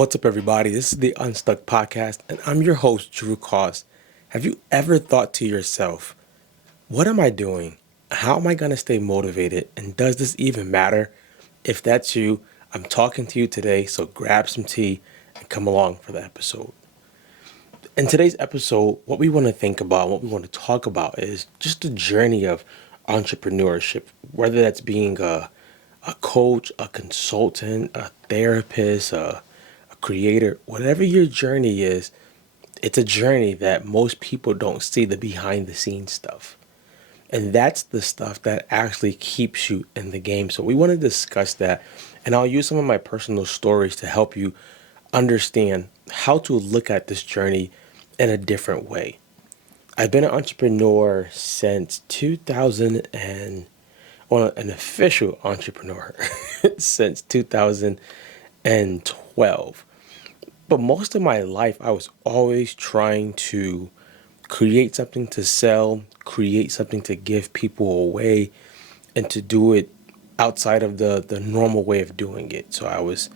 What's up, everybody? This is the Unstuck Podcast, and I'm your host, Drew Cos. Have you ever thought to yourself, what am I doing? How am I going to stay motivated? And does this even matter? If that's you, I'm talking to you today, so grab some tea and come along for the episode. In today's episode, what we want to think about, what we want to talk about is just the journey of entrepreneurship, whether that's being a coach, a consultant, a therapist, a creator, whatever your journey is, it's a journey that most people don't see the behind the scenes stuff. And that's the stuff that actually keeps you in the game. So we want to discuss that. And I'll use some of my personal stories to help you understand how to look at this journey in a different way. I've been an entrepreneur since 2000 and, well, an official entrepreneur since 2012. But most of my life, I was always trying to create something to sell, create something to give people away, and to do it outside of the normal way of doing it. So I was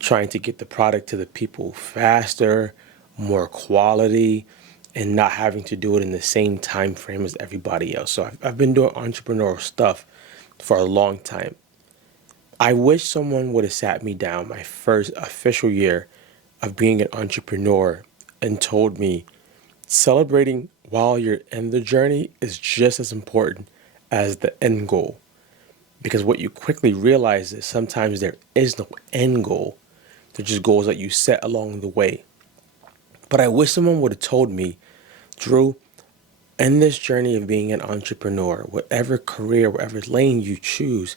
trying to get the product to the people faster, more quality, and not having to do it in the same time frame as everybody else. So I've been doing entrepreneurial stuff for a long time. I wish someone would have sat me down my first official year of being an entrepreneur and told me celebrating while you're in the journey is just as important as the end goal. Because what you quickly realize is sometimes there is no end goal. They're just goals that you set along the way. But I wish someone would have told me, Drew, in this journey of being an entrepreneur, whatever career, whatever lane you choose,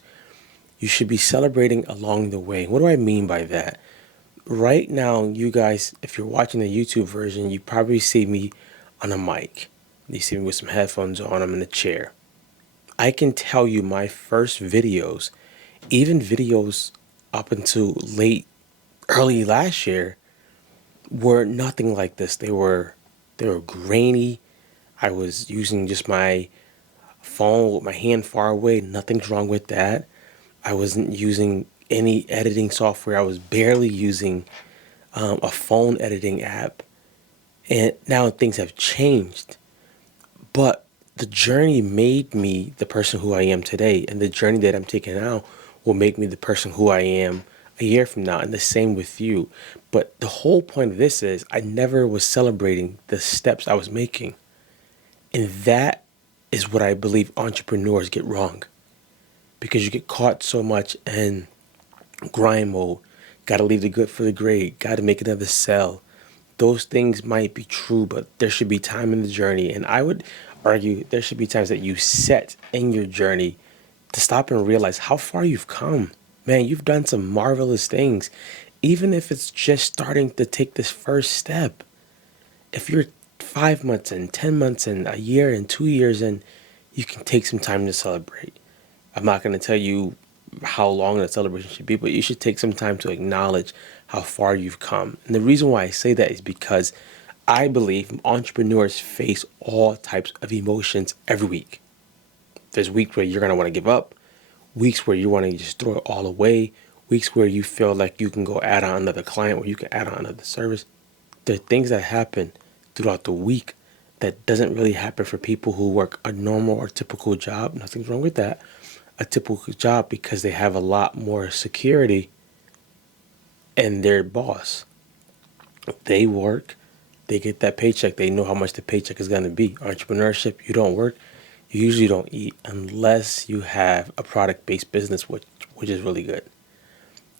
you should be celebrating along the way. What do I mean by that? Right now, you guys, if you're watching the YouTube version, you probably see me on a mic. You see me with some headphones on, I'm in a chair. I can tell you my first videos, even videos up until early last year, were nothing like this. They were grainy. I was using just my phone with my hand far away. Nothing's wrong with that. I wasn't using any editing software. I was barely using a phone editing app. And now things have changed. But the journey made me the person who I am today. And the journey that I'm taking now will make me the person who I am a year from now. And the same with you. But the whole point of this is I never was celebrating the steps I was making. And that is what I believe entrepreneurs get wrong. Because you get caught so much in grind mode. Got to leave the good for the great. Got to make another sell. Those things might be true, but there should be time in the journey. And I would argue there should be times that you set in your journey to stop and realize how far you've come. Man, you've done some marvelous things. Even if it's just starting to take this first step. If you're 5 months in, 10 months in, a year and 2 years in, you can take some time to celebrate. I'm not going to tell you how long that celebration should be, but you should take some time to acknowledge how far you've come. And the reason why I say that is because I believe entrepreneurs face all types of emotions every week. There's weeks where you're going to want to give up, weeks where you want to just throw it all away, weeks where you feel like you can go add on another client, where you can add on another service. There are things that happen throughout the week that doesn't really happen for people who work a normal or typical job. Nothing's wrong with that. A typical job, because they have a lot more security in their boss. They work, they get that paycheck, they know how much the paycheck is going to be. Entrepreneurship, you don't work, you usually don't eat unless you have a product-based business, which is really good.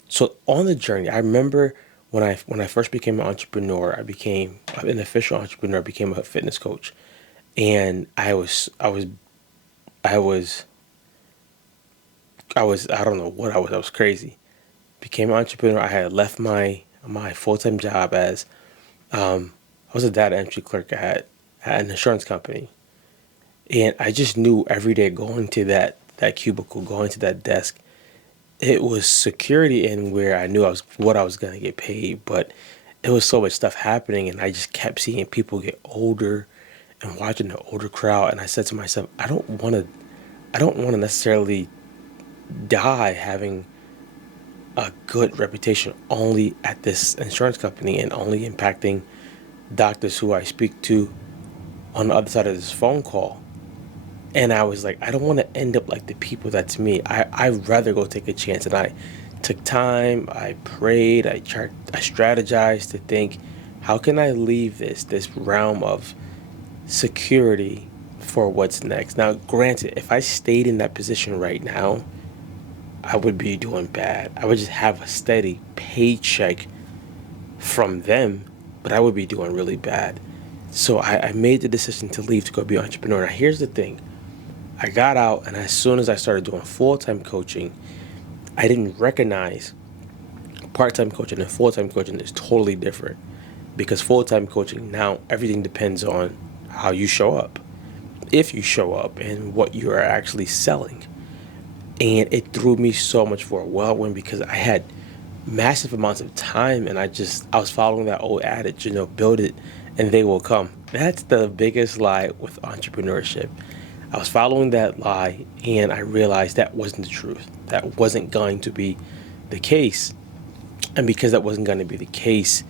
So on the journey, I remember when I first became an entrepreneur, I became an official entrepreneur, I became a fitness coach. And I don't know what I was crazy. Became an entrepreneur. I had left my full-time job as I was a data entry clerk at an insurance company. And I just knew every day going to that cubicle, going to that desk, it was security in where I knew what I was going to get paid, but it was so much stuff happening, and I just kept seeing people get older and watching the older crowd. And I said to myself, I don't want to necessarily die having a good reputation only at this insurance company and only impacting doctors who I speak to on the other side of this phone call. And I was like, I don't want to end up like the people that's me. I'd rather go take a chance. And I took time, I prayed, I strategized to think, how can I leave this realm of security for what's next? Now, granted, if I stayed in that position right now, I would be doing bad. I would just have a steady paycheck from them, but I would be doing really bad. So I made the decision to leave to go be an entrepreneur. Now, here's the thing. I got out, and as soon as I started doing full-time coaching, I didn't recognize part-time coaching and full-time coaching is totally different. Because full-time coaching, now everything depends on how you show up. If you show up and what you are actually selling. And it threw me so much for a whirlwind because I had massive amounts of time, and I was following that old adage, build it and they will come. That's the biggest lie with entrepreneurship. I was following that lie, and I realized that wasn't the truth. That wasn't going to be the case. And because that wasn't going to be the case,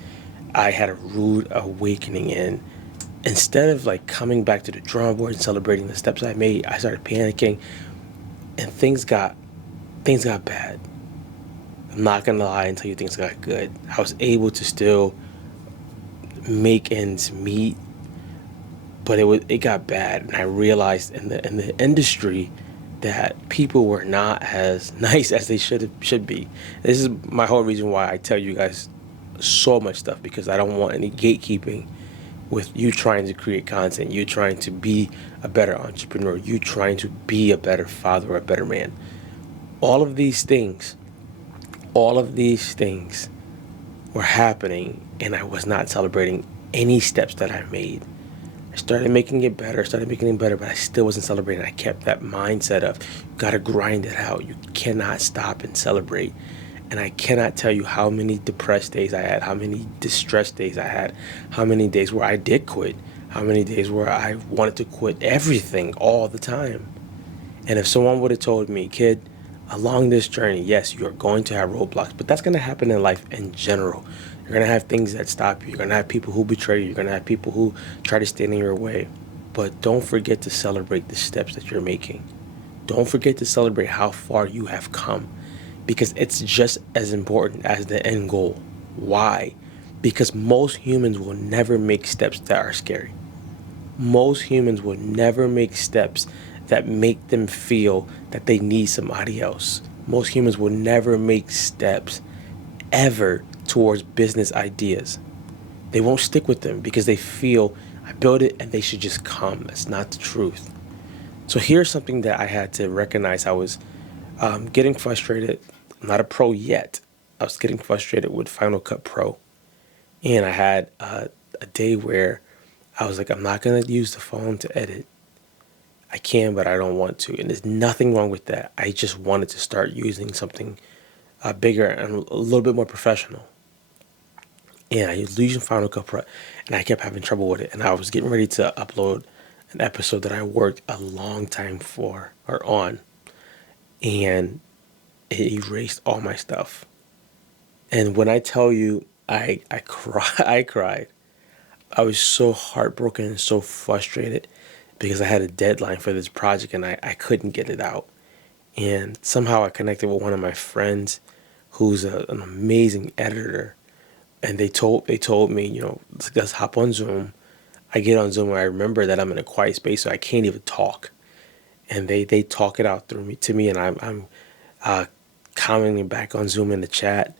I had a rude awakening. And instead of like coming back to the drawing board and celebrating the steps I made, I started panicking, and things got bad. I'm not gonna lie and tell you things got good. I was able to still make ends meet, but it got bad, and I realized in the industry that people were not as nice as they should be. This is my whole reason why I tell you guys so much stuff, because I don't want any gatekeeping with you trying to create content, you trying to be a better entrepreneur, you trying to be a better father or a better man. All of these things, all of these things were happening, and I was not celebrating any steps that I made. I started making it better, but I still wasn't celebrating. I kept that mindset of you gotta grind it out. You cannot stop and celebrate. And I cannot tell you how many depressed days I had, how many distressed days I had, how many days where I did quit, how many days where I wanted to quit everything all the time. And if someone would have told me, kid, along this journey, yes, you're going to have roadblocks, but that's going to happen in life in general. You're going to have things that stop you. You're going to have people who betray you. You're going to have people who try to stand in your way. But don't forget to celebrate the steps that you're making. Don't forget to celebrate how far you have come, because it's just as important as the end goal. Why? Because most humans will never make steps that are scary. Most humans will never make steps that make them feel that they need somebody else. Most humans will never make steps ever towards business ideas. They won't stick with them because they feel I built it and they should just come. That's not the truth. So here's something that I had to recognize. I was getting frustrated. I'm not a pro yet. I was getting frustrated with Final Cut Pro. And I had a day where I was like, I'm not going to use the phone to edit. I can, but I don't want to. And there's nothing wrong with that. I just wanted to start using something bigger and a little bit more professional. And I was using Final Cut Pro, and I kept having trouble with it. And I was getting ready to upload an episode that I worked a long time for or on, and it erased all my stuff. And when I tell you, I cry, I cried. I was so heartbroken and so frustrated because I had a deadline for this project, and I couldn't get it out. And somehow I connected with one of my friends who's an amazing editor. And they told me, let's hop on Zoom. I get on Zoom and I remember that I'm in a quiet space, so I can't even talk. And they talk it out through me to me, and I'm uh, commenting back on Zoom in the chat.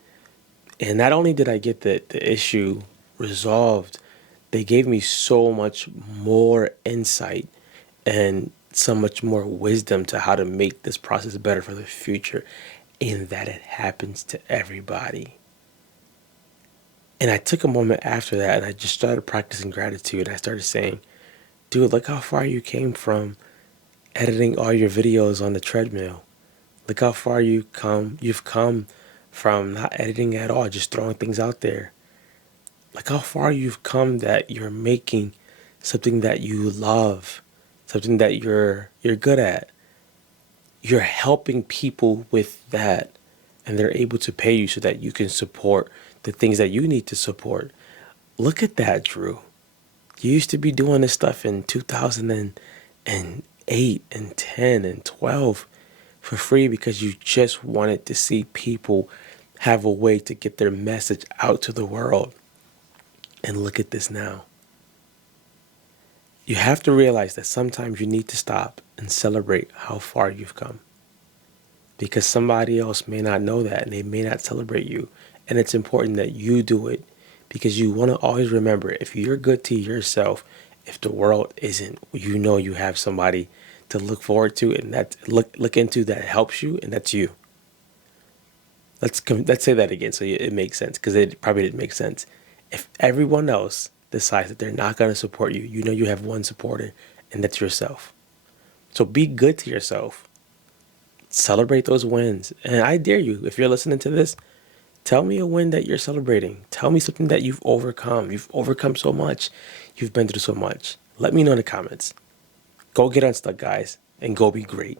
And not only did I get the issue resolved, they gave me so much more insight and so much more wisdom to how to make this process better for the future, and that it happens to everybody. And I took a moment after that, and I just started practicing gratitude. I started saying, dude, look how far you came from editing all your videos on the treadmill. Look how far you've come from not editing at all, just throwing things out there. Look how far you've come that you're making something that you love, something that you're good at. You're helping people with that. and they're able to pay you so that you can support the things that you need to support. Look at that, Drew. You used to be doing this stuff in 2008 and 10 and 12 for free because you just wanted to see people have a way to get their message out to the world. And look at this now. You have to realize that sometimes you need to stop and celebrate how far you've come, because somebody else may not know that and they may not celebrate you. And it's important that you do it, because you want to always remember, if you're good to yourself, if the world isn't, you know you have somebody to look forward to and that look into that helps you, and that's you. Let's say that again so it makes sense, because it probably didn't make sense. If everyone else decides that they're not going to support you, you know you have one supporter, and that's yourself. So be good to yourself. Celebrate those wins. And I dare you, if you're listening to this, tell me a win that you're celebrating. Tell me something that you've overcome. You've overcome so much. You've been through so much. Let me know in the comments. Go get unstuck, guys, and go be great.